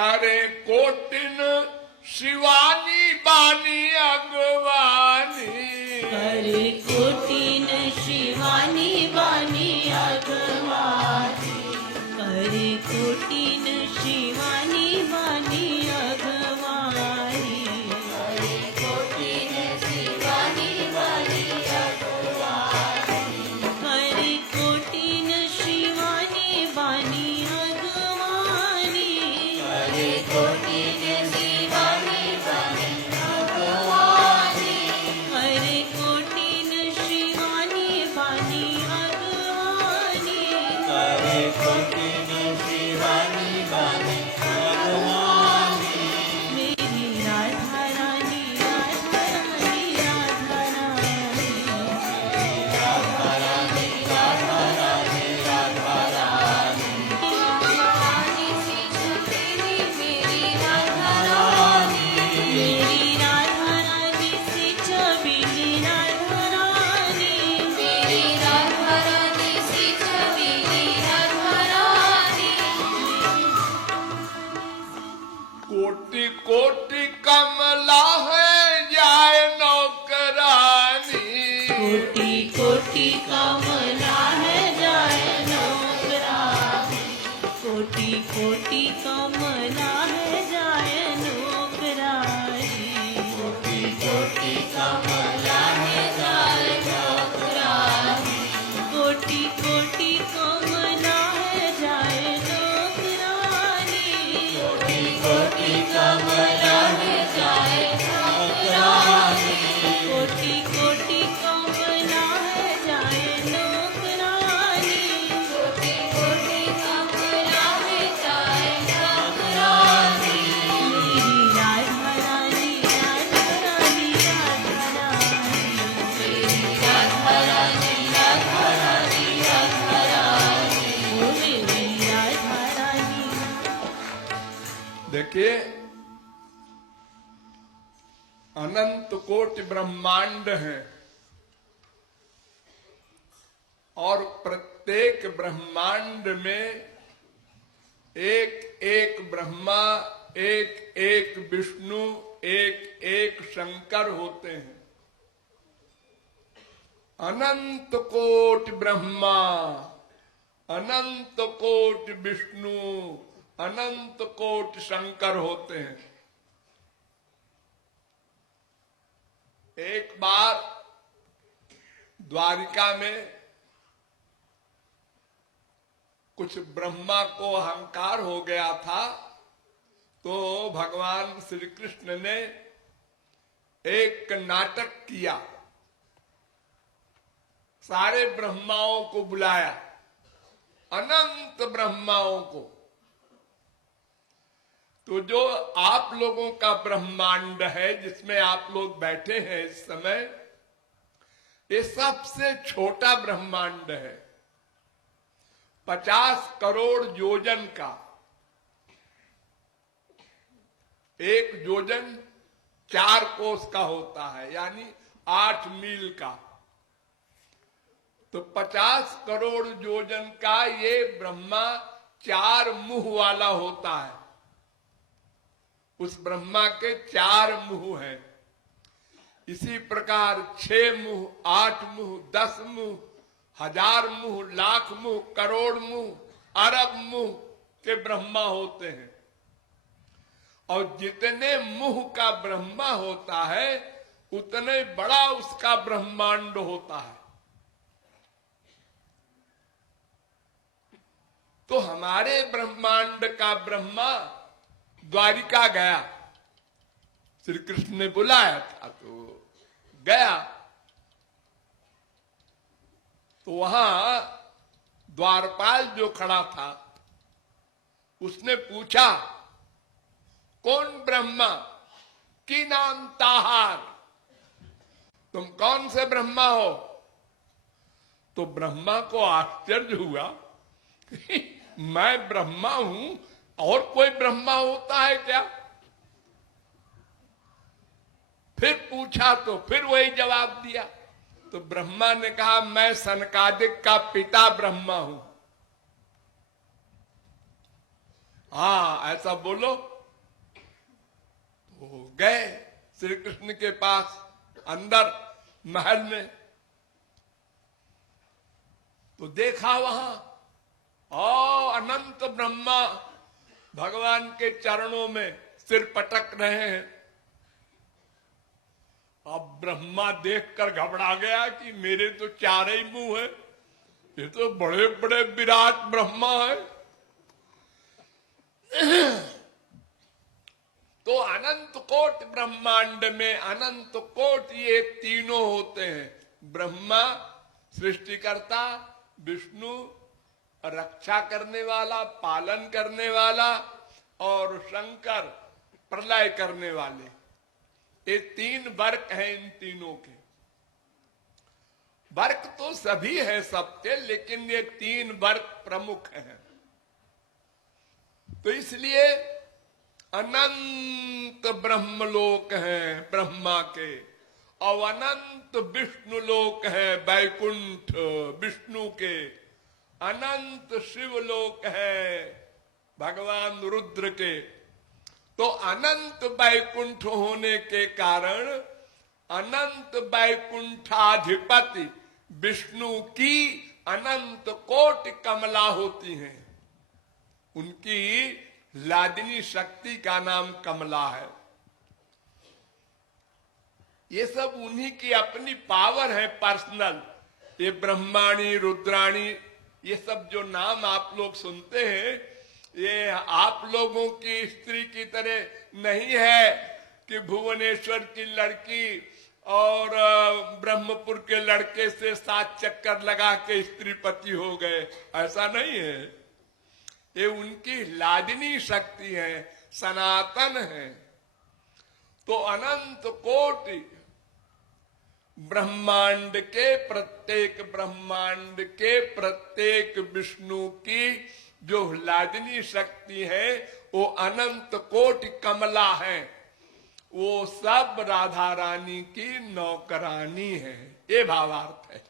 करे कोटिन शिवानी बानी अगवानी, करे कोटिन शिवानी बानी अगवानी, करे कोटिन शिवानी बानी अगवानी, करे कोटिन शिवानी बानी अगवानी, करे कोटिन शिवानी बानी अगवानी, करे कोटिन शिवानी बानी अगवानी, करे कोटिन शिवानी बानी अगवानी, करे कोटिन शिवानी बानी अगवानी। मेरी राधा रानी राधा रानी राधा रानी, राधा रानी राधा रानी राधा रानी, रानी सी छुपेली मेरी राधा रानी, मेरी राधा रानी सी छबीली राधा रानी, मेरी राधा रानी सी छबीली राधा रानी। कोटि कोटि कमला है जाए नौकरानी, कोटि कोटि कमला है जाए नौकरानी, कोटि कोटि कमला है जाए नौकरानी, कोटि कोटि कमला है जाए नौकरानी, कोटि कोटि कमला है जाए नौकरानी, कोटि कोटि कमला है जाए नौकरानी, कोटि कोटि कमला है जाए नौकरानी, कोटि कोटि कमला है जाए नौकरानी। मेरी राधा रानी राधा रानी राधा रानी, मेरी राधा रानी राधा रानी राधा रानी, ओ मेरी राधा रानी। देखिए अनंत कोटि ब्रह्मांड है और प्रत्येक ब्रह्मांड में एक एक ब्रह्मा, एक एक विष्णु, एक एक शंकर होते हैं। अनंत कोटि ब्रह्मा, अनंत कोटि विष्णु, अनंत कोटि शंकर होते हैं। एक बार द्वारिका में कुछ ब्रह्मा को अहंकार हो गया था, तो भगवान श्री कृष्ण ने एक नाटक किया, सारे ब्रह्माओं को बुलाया, अनंत ब्रह्माओं को। तो जो आप लोगों का ब्रह्मांड है जिसमें आप लोग बैठे हैं इस समय, ये सबसे छोटा ब्रह्मांड है, 50 करोड़ योजन का। एक योजन 4 कोस का होता है, यानी 8 मील का। तो 50 करोड़ योजन का ये ब्रह्मा 4 मुंह वाला होता है। उस ब्रह्मा के 4 मुंह हैं। इसी प्रकार 6 मुंह, 8 मुंह, 10 मुंह, 1000 मुंह, लाख मुंह, करोड़ मुंह, अरब मुंह के ब्रह्मा होते हैं। और जितने मुंह का ब्रह्मा होता है उतने बड़ा उसका ब्रह्मांड होता है। तो हमारे ब्रह्मांड का ब्रह्मा द्वारिका गया, श्री कृष्ण ने बुलाया था तो गया। तो वहां द्वारपाल जो खड़ा था उसने पूछा, कौन ब्रह्मा की नाम ताहार, तुम कौन से ब्रह्मा हो? तो ब्रह्मा को आश्चर्य हुआ, मैं ब्रह्मा हूं और कोई ब्रह्मा होता है क्या? फिर पूछा तो फिर वही जवाब दिया। तो ब्रह्मा ने कहा, मैं सनकादिक का पिता ब्रह्मा हूं। हाँ ऐसा बोलो। तो गए श्री कृष्ण के पास अंदर महल में, तो देखा वहां अनंत ब्रह्मा भगवान के चरणों में सिर पटक रहे हैं। अब ब्रह्मा देखकर घबरा गया कि मेरे तो चार ही मुंह है, ये तो बड़े बड़े विराट ब्रह्मा है। तो अनंत कोट ब्रह्मांड में अनंत कोट ये तीनों होते हैं, ब्रह्मा सृष्टिकर्ता, विष्णु रक्षा करने वाला, पालन करने वाला, और शंकर प्रलय करने वाले। ये तीन वर्ग हैं। इन तीनों के वर्ग तो सभी है सबके, लेकिन ये तीन वर्ग प्रमुख हैं। तो इसलिए अनंत ब्रह्मलोक हैं ब्रह्मा के, और अनंत विष्णु लोक है वैकुंठ विष्णु के, अनंत शिवलोक है भगवान रुद्र के। तो अनंत वैकुंठ होने के कारण अनंत वैकुंठाधिपति विष्णु की अनंत कोटि कमला होती हैं। उनकी लादिनी शक्ति का नाम कमला है। ये सब उन्हीं की अपनी पावर है पर्सनल। ये ब्रह्माणी, रुद्राणी, ये सब जो नाम आप लोग सुनते हैं, ये आप लोगों की स्त्री की तरह नहीं है कि भुवनेश्वर की लड़की और ब्रह्मपुर के लड़के से 7 चक्कर लगा के स्त्रीपति हो गए, ऐसा नहीं है। ये उनकी लादिनी शक्ति है, सनातन है। तो अनंत कोटि ब्रह्मांड के प्रत्येक विष्णु की जो लादिनी शक्ति है वो अनंत कोटि कमला है। वो सब राधा रानी की नौकरानी है। ये भावार्थ है।